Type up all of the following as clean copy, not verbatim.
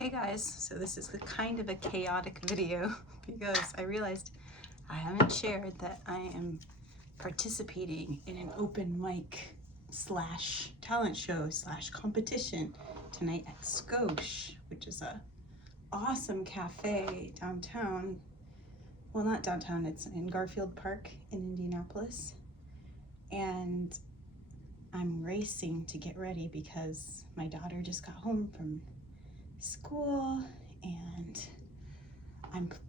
Hey guys, so this is kind of a chaotic video because I realized I haven't shared that I am participating in an open mic slash talent show slash competition tonight at Skosh, which is a awesome cafe downtown. Well, not downtown, it's in Garfield Park in Indianapolis. And I'm racing to get ready because my daughter just got home from school and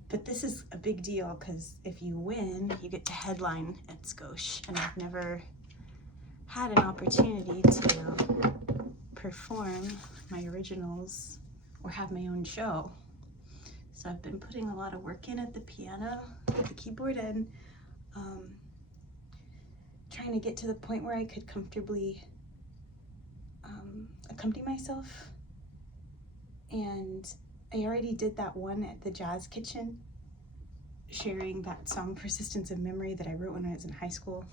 but this is a big deal because if you win, you get to headline at Skosh, and I've never had an opportunity to perform my originals or have my own show. So I've been putting a lot of work in at the piano, at the keyboard, and trying to get to the point where I could comfortably accompany myself. And I already did that one at the Jazz Kitchen, sharing that song Persistence of Memory that I wrote when I was in high school.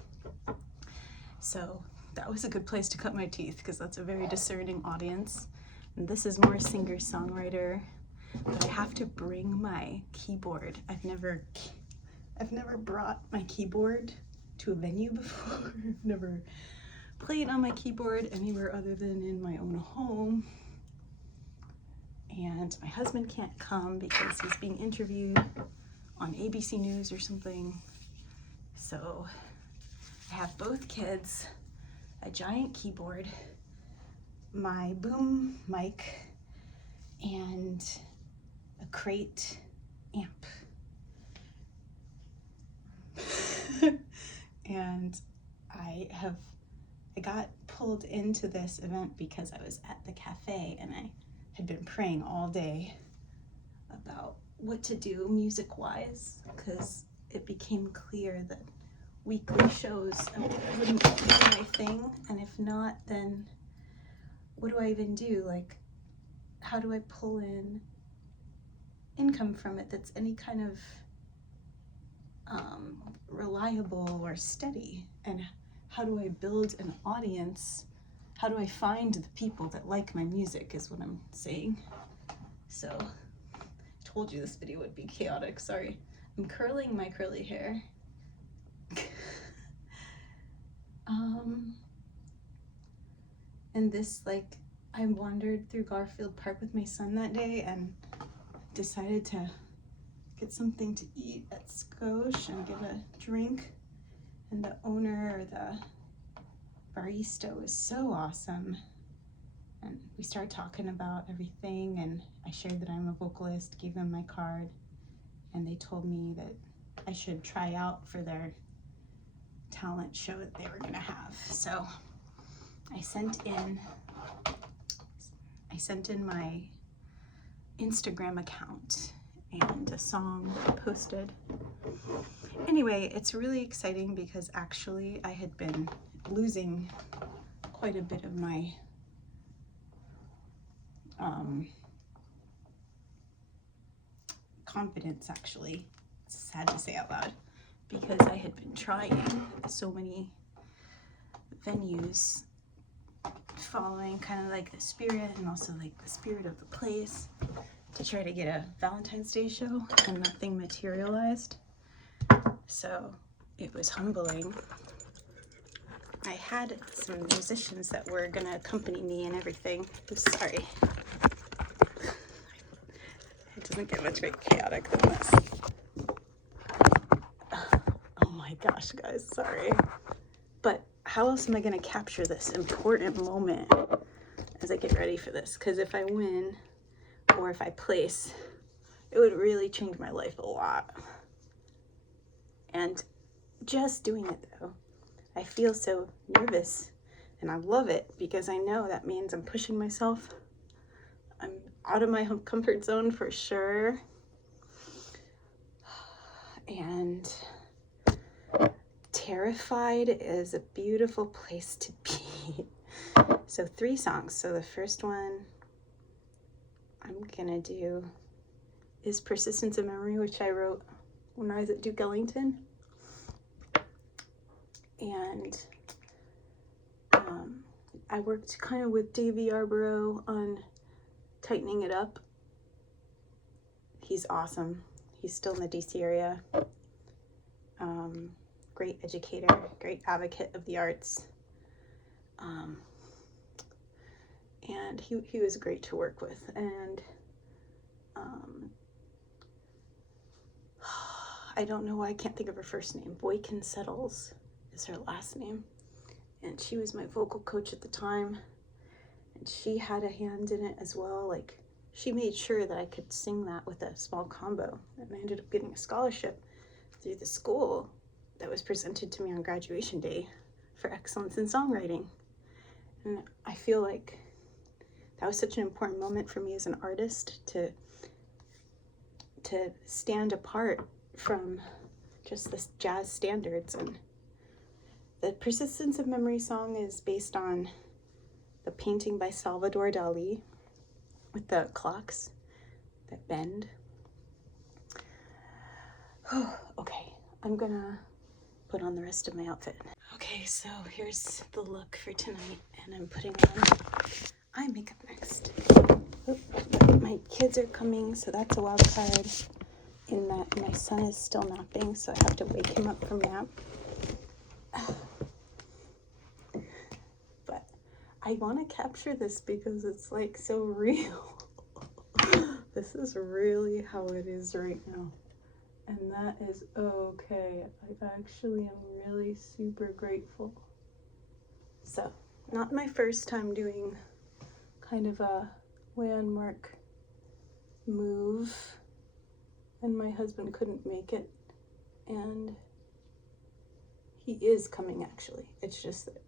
So that was a good place to cut my teeth because that's a very discerning audience. And this is more singer-songwriter, but I have to bring my keyboard. I've never brought my keyboard to a venue before. I've never played on my keyboard anywhere other than in my own home. And my husband can't come because he's being interviewed on ABC News or something. So I have both kids, a giant keyboard, my boom mic, and a crate amp. And I got pulled into this event because I was at the cafe and I had been praying all day about what to do music-wise, because it became clear that weekly shows wouldn't be my thing, and if not, then what do I even do? Like, how do I pull in income from it that's any kind of reliable or steady? And how do I build an audience? How do I find the people that like my music is what I'm saying. So I told you this video would be chaotic, sorry. I'm curling my curly hair. And this, like, I wandered through Garfield Park with my son that day and decided to get something to eat at Skosh and get a drink. And the owner, or the barista, was so awesome. And we started talking about everything, and I shared that I'm a vocalist, gave them my card, and they told me that I should try out for their talent show that they were gonna have. So I sent in my Instagram account and a song posted. Anyway, it's really exciting because actually I had been losing quite a bit of my confidence, actually. It's sad to say out loud, because I had been trying so many venues, following kind of like the spirit and also like the spirit of the place, to try to get a Valentine's Day show, and nothing materialized. So it was humbling. I had some musicians that were gonna accompany me and everything. I'm sorry. It doesn't get much more chaotic than this. Oh my gosh, guys, sorry. But how else am I gonna capture this important moment as I get ready for this? Because if I win, or if I place, it would really change my life a lot. And just doing it though, I feel so nervous, and I love it because I know that means I'm pushing myself. I'm out of my comfort zone for sure. And terrified is a beautiful place to be. So 3 songs. So the first one I'm gonna do is Persistence of Memory, which I wrote when I was at Duke Ellington. And I worked kind of with Davey Yarborough on tightening it up He's awesome. He's still in the DC area. Great educator, great advocate of the arts. And he was great to work with. And I don't know why I can't think of her first name. Boykin Settles is her last name. And she was my vocal coach at the time. And she had a hand in it as well. Like, she made sure that I could sing that with a small combo. And I ended up getting a scholarship through the school that was presented to me on graduation day for excellence in songwriting. And I feel like that was such an important moment for me as an artist to stand apart from just this jazz standards. And the Persistence of Memory song is based on the painting by Salvador Dali with the clocks that bend. Oh, okay, I'm gonna put on the rest of my outfit. Okay, so here's the look for tonight, and I'm putting on eye makeup next. Oh, my kids are coming, so that's a wild card in that my son is still napping, so I have to wake him up from nap. But I want to capture this because it's like so real. This is really how it is right now. And that is okay. I actually am really super grateful. So, not my first time doing kind of a landmark move, and my husband couldn't make it, and he is coming actually. It's just that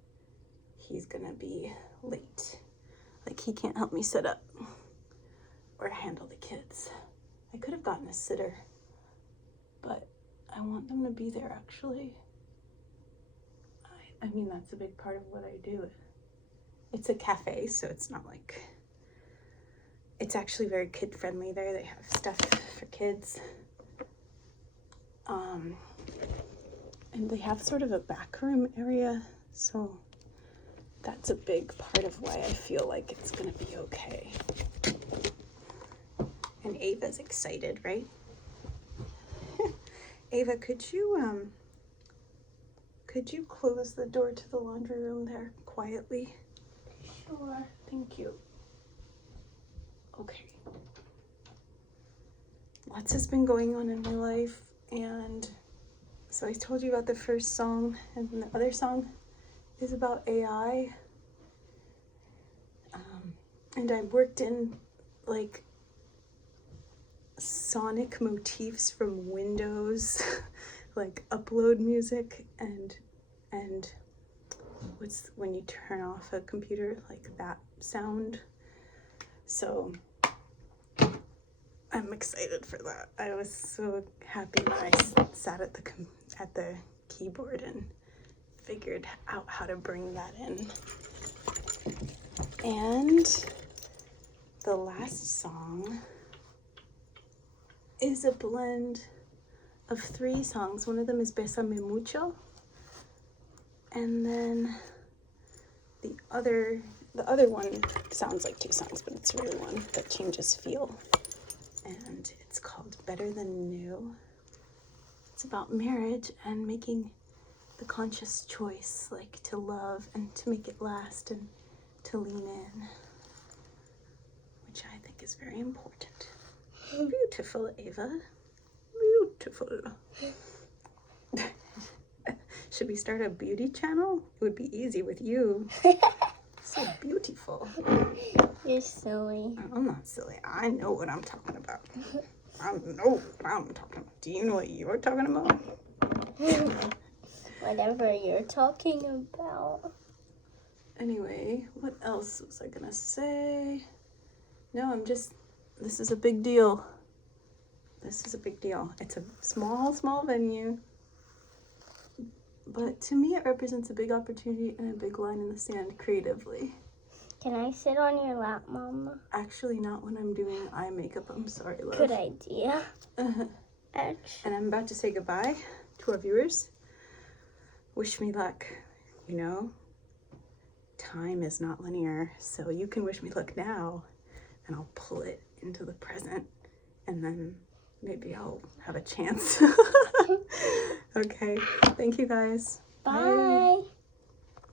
he's gonna be late. Like, he can't help me set up or handle the kids. I could have gotten a sitter, but I want them to be there actually. I mean, that's a big part of what I do. It's a cafe, so it's not like, it's actually very kid friendly there. They have stuff for kids. And they have sort of a back room area, so that's a big part of why I feel like it's gonna be okay. And Ava's excited, right? Ava, could you close the door to the laundry room there quietly? Sure. Thank you. Okay. Lots has been going on in my life, and so I told you about the first song, and then the other song is about AI. And I worked in like sonic motifs from Windows, like upload music and what's when you turn off a computer, like that sound. So I'm excited for that. I was so happy when I sat at the keyboard and figured out how to bring that in. And the last song is a blend of 3 songs. One of them is Bésame Mucho, and then the other one sounds like 2 songs, but it's really one that changes feel, and it's called Better Than New. It's about marriage and making the conscious choice, like to love and to make it last and to lean in, which I think is very important. Beautiful, Ava. Beautiful. Should we start a beauty channel? It would be easy with you. So beautiful. You're silly. I'm not silly. I know what I'm talking about. I know what I'm talking about. Do you know what you're talking about? Whatever you're talking about. Anyway, what else was I gonna say? No, this is a big deal. This is a big deal. It's a small venue. But to me, it represents a big opportunity and a big line in the sand creatively. Can I sit on your lap, Mama? Actually, not when I'm doing eye makeup. I'm sorry, love. Good idea. And I'm about to say goodbye to our viewers. Wish me luck. You know, time is not linear, so you can wish me luck now, and I'll pull it into the present, and then maybe I'll have a chance. Okay, thank you guys. Bye.